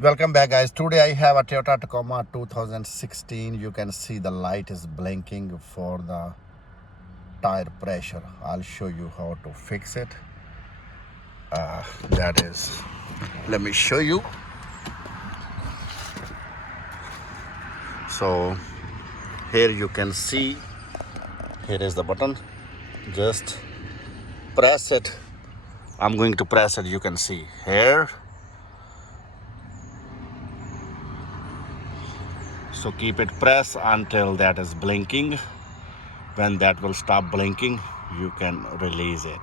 Welcome back, guys. Today I have a Toyota Tacoma 2016. You can see the light is blinking for the tire pressure. I'll show you how to fix it. That is, let me show you. So here you can see, here is the button. Just press it. I'm going to press it. You can see here. So keep it pressed until that is blinking. When that will stop blinking, you can release it.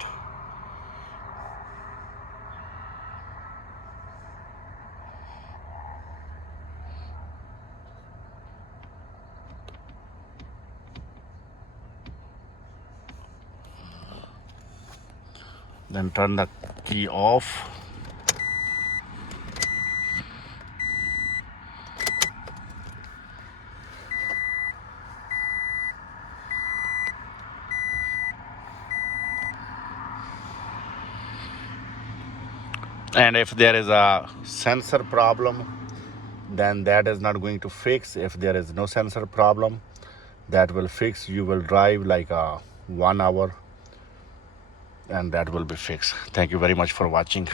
Then turn the key off. And if there is a sensor problem, then that is not going to fix. If there is no sensor problem, that will fix. You will drive like 1 hour and that will be fixed. Thank you very much for watching.